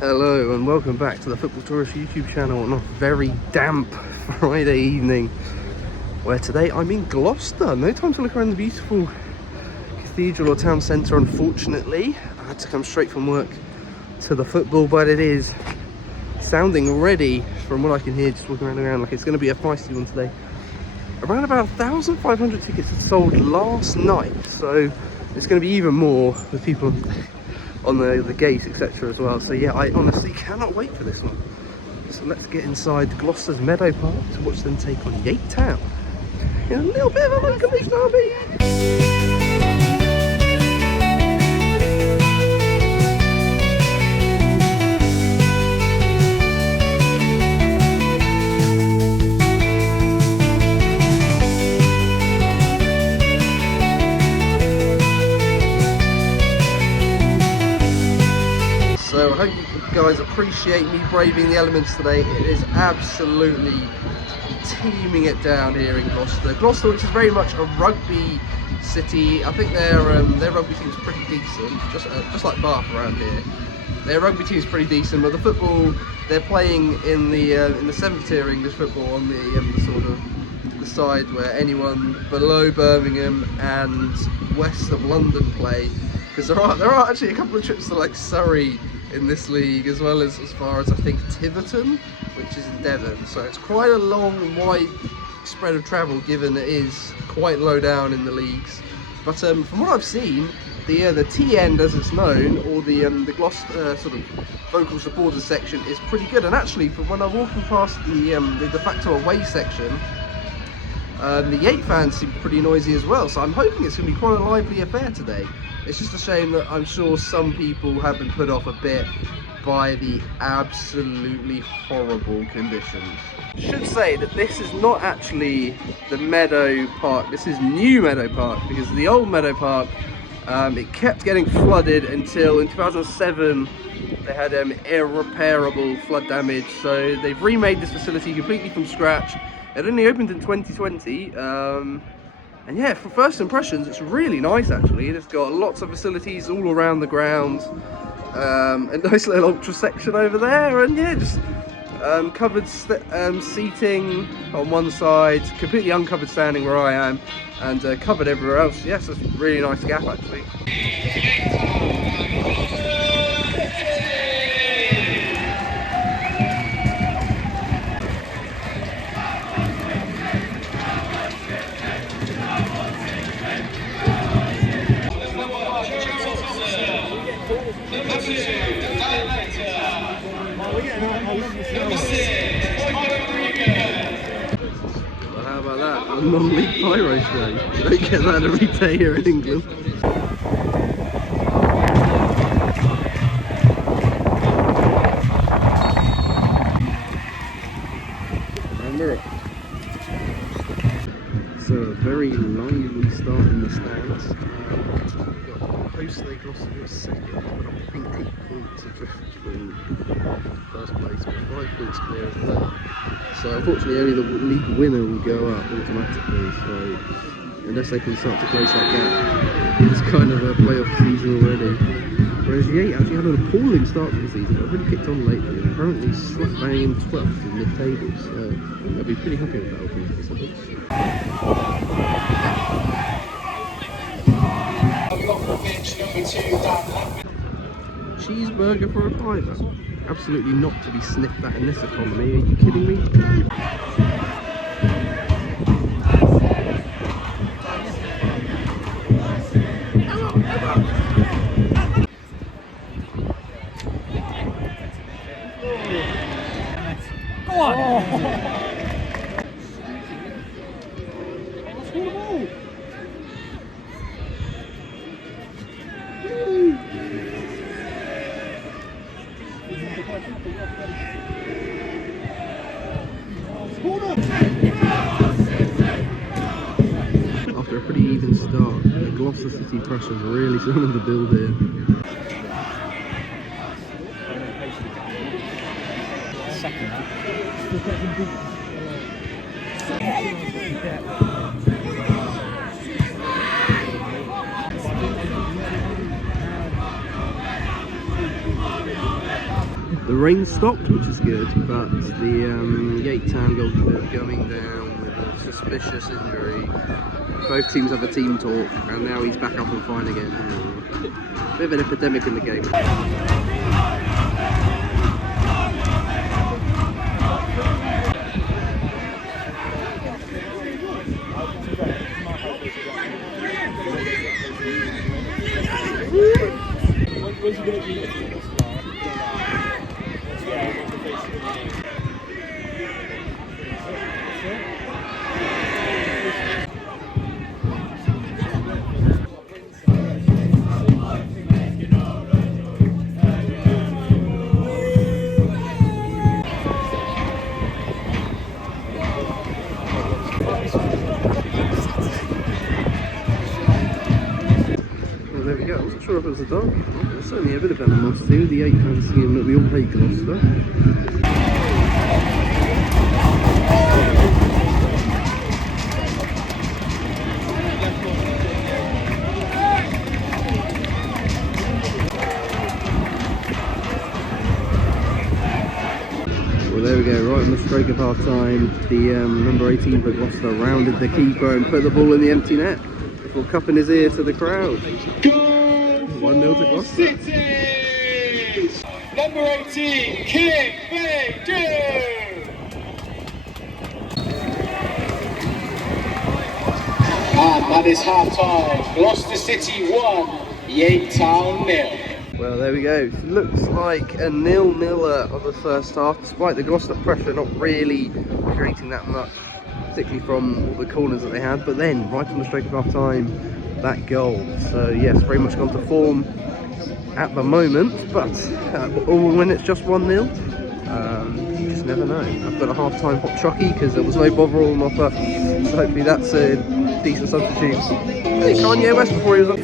Hello and welcome back to the Football Tourist YouTube channel on a very damp Friday evening, where today I'm in Gloucester. No time to look around the beautiful cathedral or town centre, unfortunately. I had to come straight from work to the football, but it is sounding already, from what I can hear just walking around, like it's going to be a feisty one today. Around about 1,500 tickets have sold last night, so it's going to be even more with people on the gate, etc. as well. So yeah, I honestly cannot wait for this one. So let's get inside Gloucester's Meadow Park to watch them take on Yate Town in a little bit of a local derby. So I hope you guys appreciate me braving the elements today. It is absolutely teeming it down here in Gloucester. Gloucester, which is very much a rugby city. I think their rugby team is pretty decent, just like Bath around here. Their rugby team is pretty decent, but the football they're playing in the 7th tier English football on the sort of the side where anyone below Birmingham and west of London play. Because there are actually a couple of trips to like Surrey in this league, as well as far as I think Tiverton, which is in Devon. So it's quite a long, wide spread of travel, given it is quite low down in the leagues. But from what I've seen, the T end, as it's known, or the Gloucester sort of vocal supporters section, is pretty good. And actually, from when I'm walking past the de facto away section, the Yate fans seem pretty noisy as well. So I'm hoping it's going to be quite a lively affair today. It's just a shame that I'm sure some people have been put off a bit by the absolutely horrible conditions. Should say that this is not actually the Meadow Park, this is New Meadow Park, because the old Meadow Park, it kept getting flooded until in 2007 they had irreparable flood damage. So they've remade this facility completely from scratch. It only opened in 2020. And yeah, for first impressions, it's really nice actually. It's got lots of facilities all around the grounds, a nice little ultra section over there, and yeah, just covered seating on one side, completely uncovered standing where I am, and covered everywhere else. Yes, it's a really nice gap actually. Well, how about that? A non-league Pyro show. You don't get that every day here in England. So a very lively start in the stands. We've got Postay Gloucester second, but I think 8 points between first place, but 5 points clear of that. So unfortunately only the league winner will go up automatically, so unless they can start to close that gap, it's kind of a playoff season already. Whereas Yate actually had an appalling start to the season, but really kicked on lately, and currently slap bang in 12th in mid-table, so I'll be pretty happy with that opening performance. Cheeseburger for a £5? Absolutely not to be sniffed at in this economy, are you kidding me? Go on! Oh. After a pretty even start, the Gloucester City pressure is really starting to build here. The rain stopped, which is good, but the Yate Town goalkeeper going down with a suspicious injury. Both teams have a team talk, and now he's back up and fine again. Bit of an epidemic in the game. There we go. I wasn't sure if it was a dog. There's certainly a bit of animosity with the Yate fans singing that we all hate Gloucester. Well, there we go, right on the stroke of half time. The number 18 for Gloucester rounded the keeper and put the ball in the empty net before cupping his ear to the crowd. 1-0 to Gloucester. Cities! Number 18, King Meadow! And that is half time. Gloucester City 1, Yate Town 0. Well, there we go. Looks like a 0-0 of the first half, despite the Gloucester pressure not really creating that much, particularly from all the corners that they had. But then, right on the stroke of half time, that goal. So yes, very much gone to form at the moment, but when it's just 1-0, you just never know. I've got a half-time hot chockey because there was no bother on offer, so hopefully that's a decent substitute. Hey, Kanye West before he was on.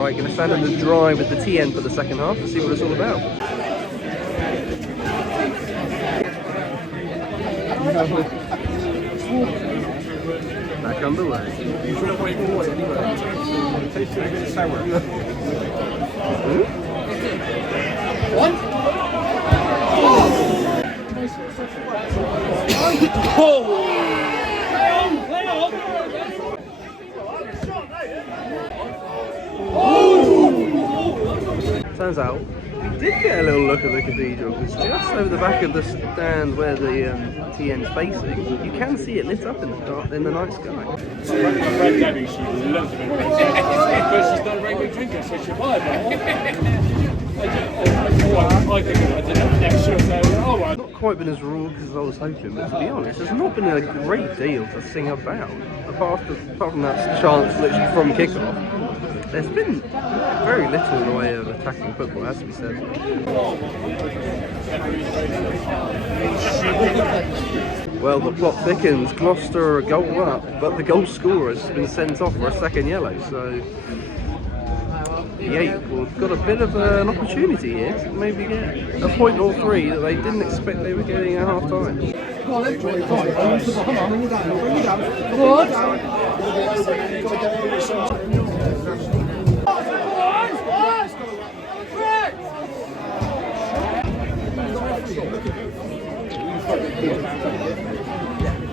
Right, going to stand in the dry with the TN for the second half to see what it's all about. Back underway. Turns out we did get a little look at the cathedral, because just over the back of the stand where the TN's facing, you can see it lit up in the night sky. But she's not a regular drinker, so she'll buy Not quite been as raucous as I was hoping, but to be honest, there's not been a great deal to sing about, apart from that chance literally from kickoff. There's been very little in the way of attacking football, has to be said. Well, the plot thickens. Gloucester are a goal up, but the goal scorer has been sent off for a second yellow, so Yate got a bit of an opportunity here to maybe get a point or three that they didn't expect they were getting at half time.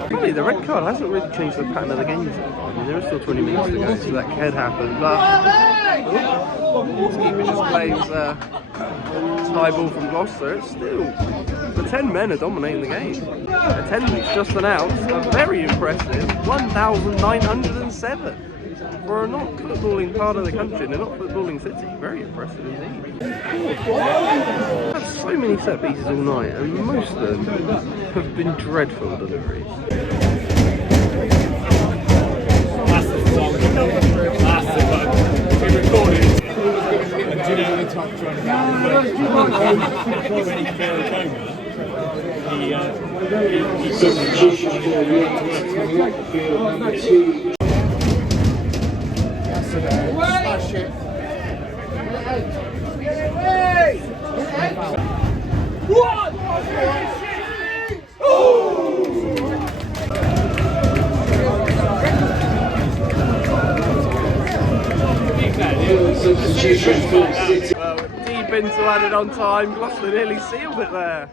Probably the red card hasn't really changed the pattern of the game so far. I mean, there is still 20 minutes to go, so that could happen. But keeper just claims tie ball from Gloucester. It's still, the 10 men are dominating the game. Attendance just announced, a very impressive 1,907 for a not footballing part of the country and a not footballing city. Very impressive indeed. I've had so many set pieces all night, and most of them have been dreadful deliveries. Substitution for Yate. Smash it. substitution for City. Well, deep into added on time, Gloucester nearly sealed it there.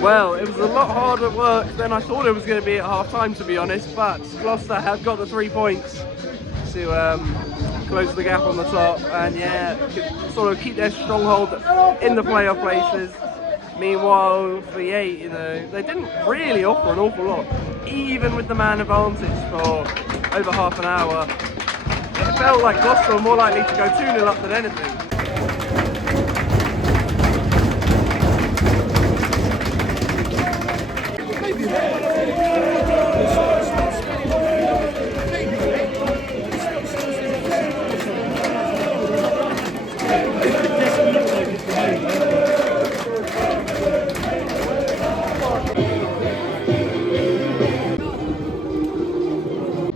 Well, it was a lot harder work than I thought it was going to be at half time, to be honest, but Gloucester have got the 3 points to close the gap on the top and yeah, sort of keep their stronghold in the playoff places. Meanwhile, for Yate, you know, they didn't really offer an awful lot, even with the man advantage for over half an hour. It felt like Gloucester were more likely to go 2-0 up than anything.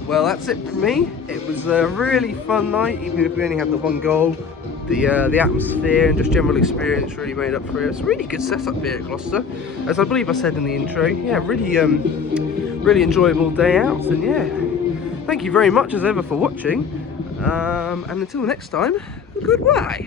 Well, that's it for me. It was a really fun night, even if we only had the 1 goal. The atmosphere and just general experience really made up for it. It's a really good setup here at Gloucester, as I believe I said in the intro. Yeah, really enjoyable day out, and yeah, thank you very much as ever for watching. And until next time, goodbye.